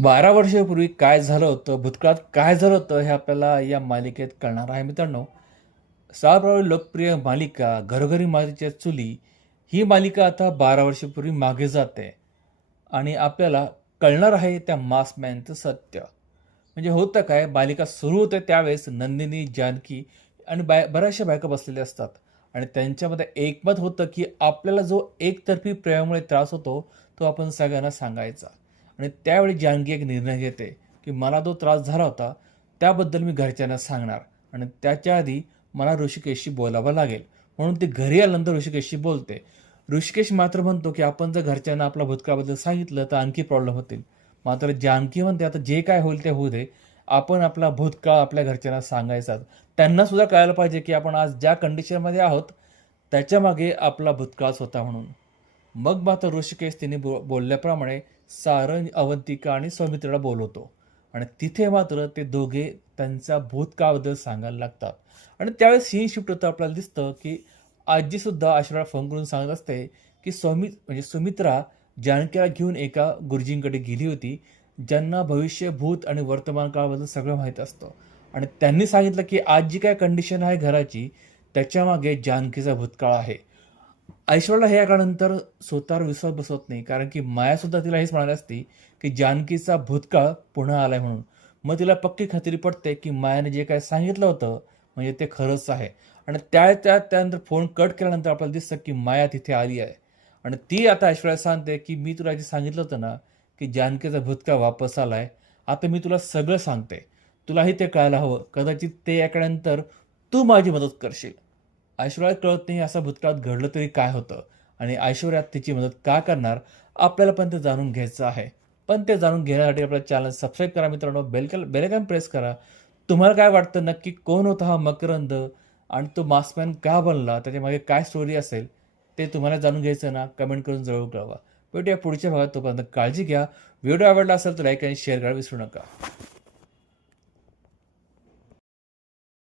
बारा वर्षापूर्वी काय झालं होतं भूतकाळात काय झालं होतं हे आपल्याला या मालिकेत कळणार आहे मित्रांनो. सर्वात लोकप्रिय मालिका घरोघरी मातीच्या चुली ही मालिका आता बारा वर्षापूर्वी मागे जाते. आणि आपल्याला कळणार आहे त्या मासमॅनचं सत्य. म्हणजे होतं काय मालिका सुरू होते त्यावेळेस नंदिनी जानकी आणि बाय बऱ्याचशा बायका बसलेल्या असतात. आणि त्यांच्यामध्ये एकमत होतं की आपल्याला जो एकतर्फी प्रेमामुळे त्रास होतो तो आपण सगळ्यांना सांगायचा. आणि त्यावेळी जानकी एक निर्णय घेते की मला जो त्रास झाला होता त्याबद्दल मी घरच्यांना सांगणार. आणि त्याच्या आधी मला ऋषिकेशशी बोलावं लागेल. म्हणून ती घरी आल्यानंतर ऋषिकेशशी बोलते. ऋषिकेश मात्र म्हणतो की आपण जर घरच्यांना आपल्या भूतकाळाबद्दल सांगितलं तर आणखी प्रॉब्लेम होतील. मात्र जानकी म्हणते आता जे काय होईल ते होऊ दे. आपण आपला भूतकाळ आपल्या घरच्यांना सांगायचा त्यांना सुद्धा कळायला पाहिजे की आपण आज ज्या कंडिशनमध्ये आहोत त्याच्यामागे आपला भूतकाळच होता म्हणून. मग मात्र ऋषिकेश तिने बो बोलल्याप्रमाणे सारंग अवंतिका आणि सौमित्रीला बोलवतो. आणि तिथे मात्र ते दोघे त्यांचा भूतकाळबद्दल सांगायला लागतात. आणि त्यावेळेस सीन शिफ्ट होतं आपल्याला दिसतं की आजीसुद्धा आश्रयाला फोन करून सांगत असते की सौमित म्हणजे सुमित्रा जानकीला घेऊन एका गुरुजींकडे गेली होती ज्यांना भविष्य भूत आणि वर्तमान काळाबद्दल सगळं माहीत असतं. आणि त्यांनी सांगितलं की आज जी काय कंडिशन आहे घराची त्याच्यामागे जानकीचा भूतकाळ आहे. ऐश्वर्याला हे ऐकल्यानंतर स्वतःवर विश्वास बसवत नाही कारण की मायासुद्धा तिला हेच म्हणाली असती की जानकीचा भूतकाळ पुन्हा आलाय म्हणून. मग तिला पक्की खात्री पडते की मायाने जे काय सांगितलं होतं म्हणजे ते खरंच आहे. आणि त्या त्या त्यानंतर फोन कट केल्यानंतर आपल्याला दिसतं की माया तिथे आली आहे. आणि ती आता ऐश्वर्या सांगते की मी तुला जे सांगितलं होतं ना की जानकीचा भूतकाळ वापस आला आहे आता मी तुला सगळं सांगते. तुलाही ते कळायला हवं. कदाचित ते ऐकल्यानंतर तू माझी मदत करशील. ऐश्वर्यात कळत नाही असं भूतकाळात घडलं तरी काय होतं आणि ऐश्वर्यात तिची मदत का करणार आपल्याला पण ते जाणून घ्यायचं आहे. पण ते जाणून घेण्यासाठी आपला चॅनल सबस्क्राईब करा मित्रांनो बेलकल बेलेकन प्रेस करा. तुम्हाला काय वाटतं? नक्की कोण होता हा मकरंद? आणि तो मास्कमॅन का बनला? त्याच्यामागे काय स्टोरी असेल? ते तुम्हाला जाणून घ्यायचं ना? कमेंट करून जरूर कळवा. भेटूया पुढच्या भागात. तोपर्यंत काळजी घ्या. व्हिडिओ आवडला असेल तर लाईक आणि शेअर करा. विसरू नका.